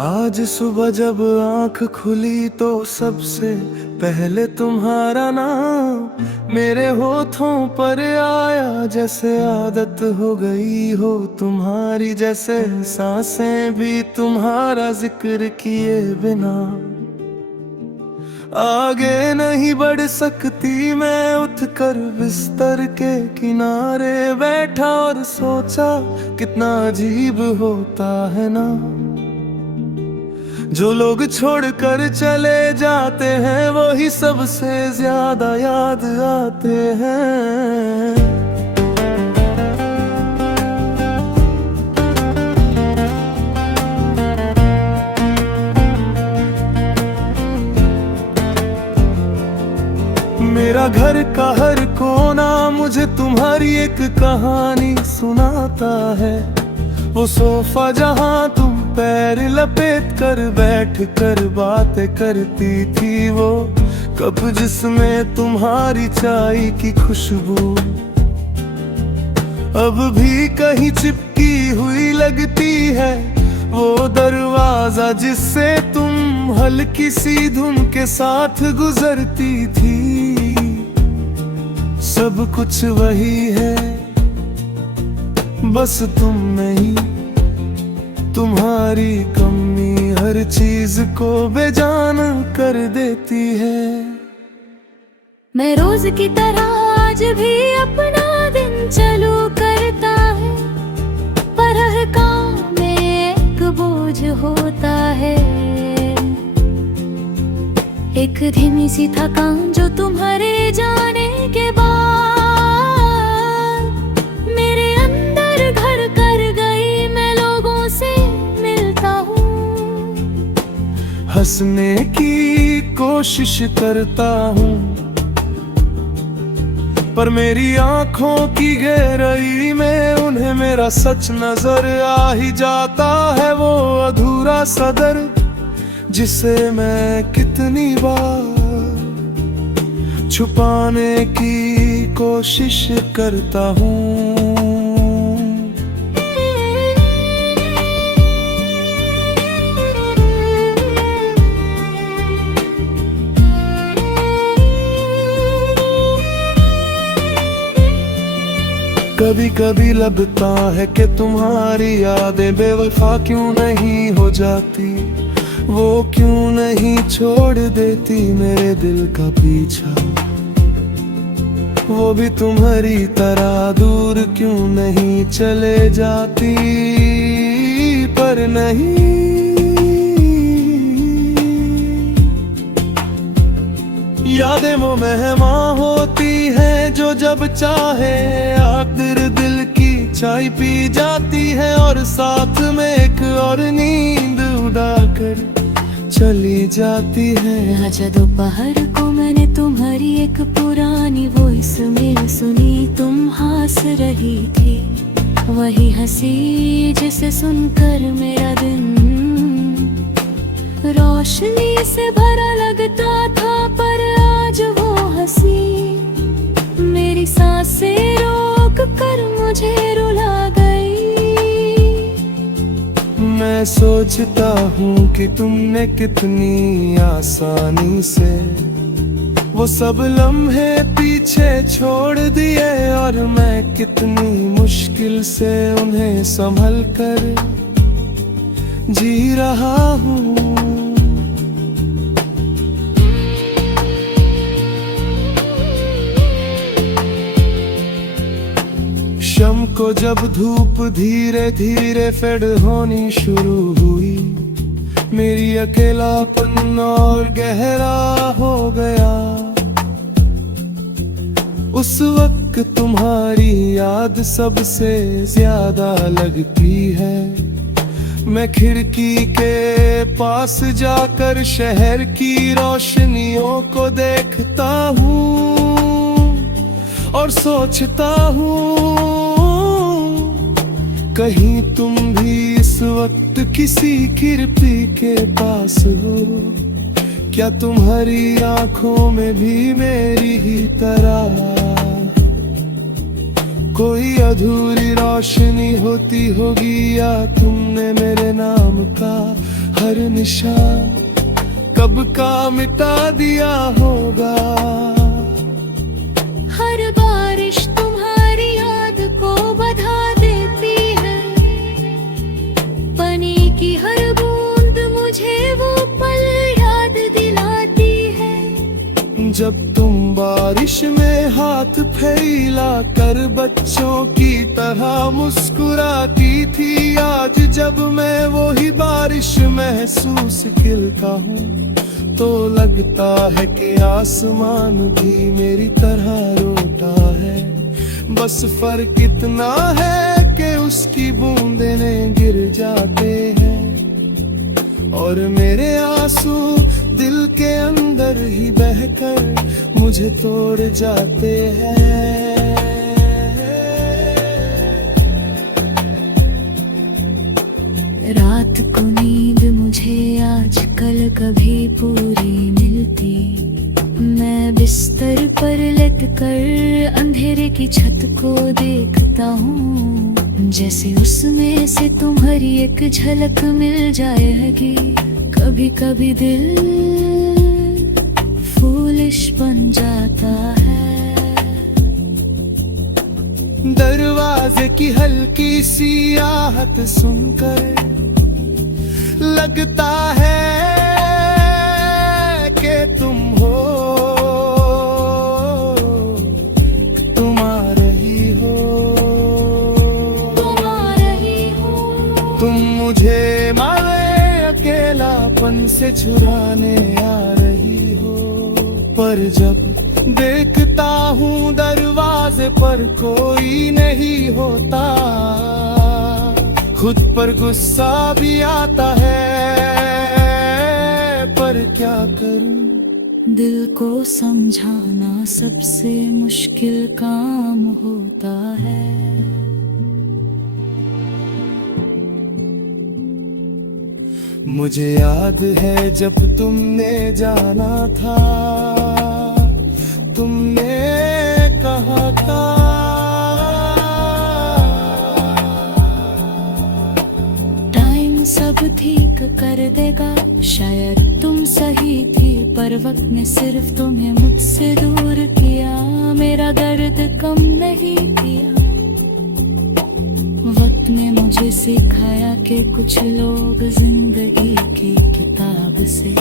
आज सुबह जब आंख खुली तो सबसे पहले तुम्हारा नाम मेरे होठों पर आया, जैसे आदत हो गई हो तुम्हारी, जैसे सांसें भी तुम्हारा जिक्र किए बिना आगे नहीं बढ़ सकती। मैं उठकर बिस्तर के किनारे बैठा और सोचा कितना अजीब होता है ना, जो लोग छोड़कर चले जाते हैं वही सबसे ज्यादा याद आते हैं। मेरा घर का हर कोना मुझे तुम्हारी एक कहानी सुनाता है। वो सोफा जहां तुम पैर लपेट कर बैठ कर बातें करती थी, वो कप जिसमें तुम्हारी चाय की खुशबू अब भी कहीं चिपकी हुई लगती है। वो दरवाजा जिससे तुम हल्की सी धुन के साथ गुजरती थी, सब कुछ वही है, बस तुम नहीं। तुम्हारी कमी हर चीज को बेजान कर देती है। मैं रोज की तरह आज भी अपना दिन चालू करता है, पर हर काम में एक बोझ होता है। एक धीमी सी थकान जो तुम्हारे जाने के बाद मेरे अंदर घर कर गई। मैं लोगों से मिलता हूँ, हंसने की कोशिश करता हूँ, पर मेरी आंखों की गहराई में उन्हें मेरा सच नजर आ ही जाता है। वो अधूरा सा दर्द जिसे मैं कितनी बार छुपाने की कोशिश करता हूँ। कभी कभी लगता है कि तुम्हारी यादें बेवफा क्यों नहीं हो जाती, वो क्यों नहीं छोड़ देती मेरे दिल का पीछा। वो भी तुम्हारी तरह दूर क्यों नहीं चले जाती, पर नहीं। यादें वो मेहमान होती हैं जो जब चाहे आखिर दिल की चाय पी जाती है, और साथ में एक और नींद उड़ा कर चली जाती है। आजा दोपहर को मैंने तुम्हारी एक पुरानी वॉइस मेल सुनी। तुम हंस रही थी, वही हंसी जिसे सुनकर मेरा दिन रोशनी से भरा लगता था। पर आज वो हंसी मेरी सांसें रोक कर मुझे रुला गई। मैं सोचता हूँ कि तुमने कितनी आसानी से वो सब लम्हे पीछे छोड़ दिए, और मैं कितनी मुश्किल से उन्हें संभल कर जी रहा हूँ। शाम को जब धूप धीरे धीरे फेड होनी शुरू हुई, मेरी अकेलापन और गहरा हो गया। उस वक्त तुम्हारी याद सबसे ज्यादा लगती है। मैं खिड़की के पास जाकर शहर की रोशनियों को देखता हूँ और सोचता हूँ कहीं तुम भी इस वक्त किसी खिड़की के पास हो। क्या तुम्हारी आंखों में भी मेरी ही तरह कोई अधूरी रोशनी होती होगी, या तुमने मेरे नाम का हर निशान कब का मिटा दिया होगा। हर बारिश तुम्हारी याद को बढ़ा देती है, पानी की हर बूंद मुझे वो पल याद दिलाती है। जब तुम बारिश में हाथ फैला कर बच्चों की तरह मुस्कुराती थी, आज जब मैं वही बारिश महसूस खिलता हूँ तो लगता है कि आसमान भी मेरी तरह रोता है। बस फर्क इतना है कि उसकी बूंदें ने गिर जाते हैं और मेरे आंसू दिल के अंदर ही बहकर मुझे तोड़ जाते हैं। रात को नींद मुझे आजकल कभी पूरी मिलती, मैं बिस्तर पर लेट कर अंधेरे की छत को देखता हूँ, जैसे उसमें से तुम्हारी एक झलक मिल जाएगी। कभी कभी दिल फूलिश बन जाता है। दरवाजे की हल्की सी आहट सुनकर लगता है कि तुम हो, तुम आ रही हो, तुम आ रही हो। तुम मुझे मारे अकेलापन से छुड़ाने आ रही हो। पर जब देखता हूँ दरवाजे पर कोई नहीं होता, खुद पर गुस्सा भी आता है, पर क्या करूं। दिल को समझाना सबसे मुश्किल काम होता है। मुझे याद है जब तुमने जाना था, तुमने कहा था सब ठीक कर देगा। शायद तुम सही थी पर वक्त ने सिर्फ तुम्हें मुझसे दूर किया, मेरा दर्द कम नहीं किया। वक्त ने मुझे सिखाया कि कुछ लोग जिंदगी की किताब से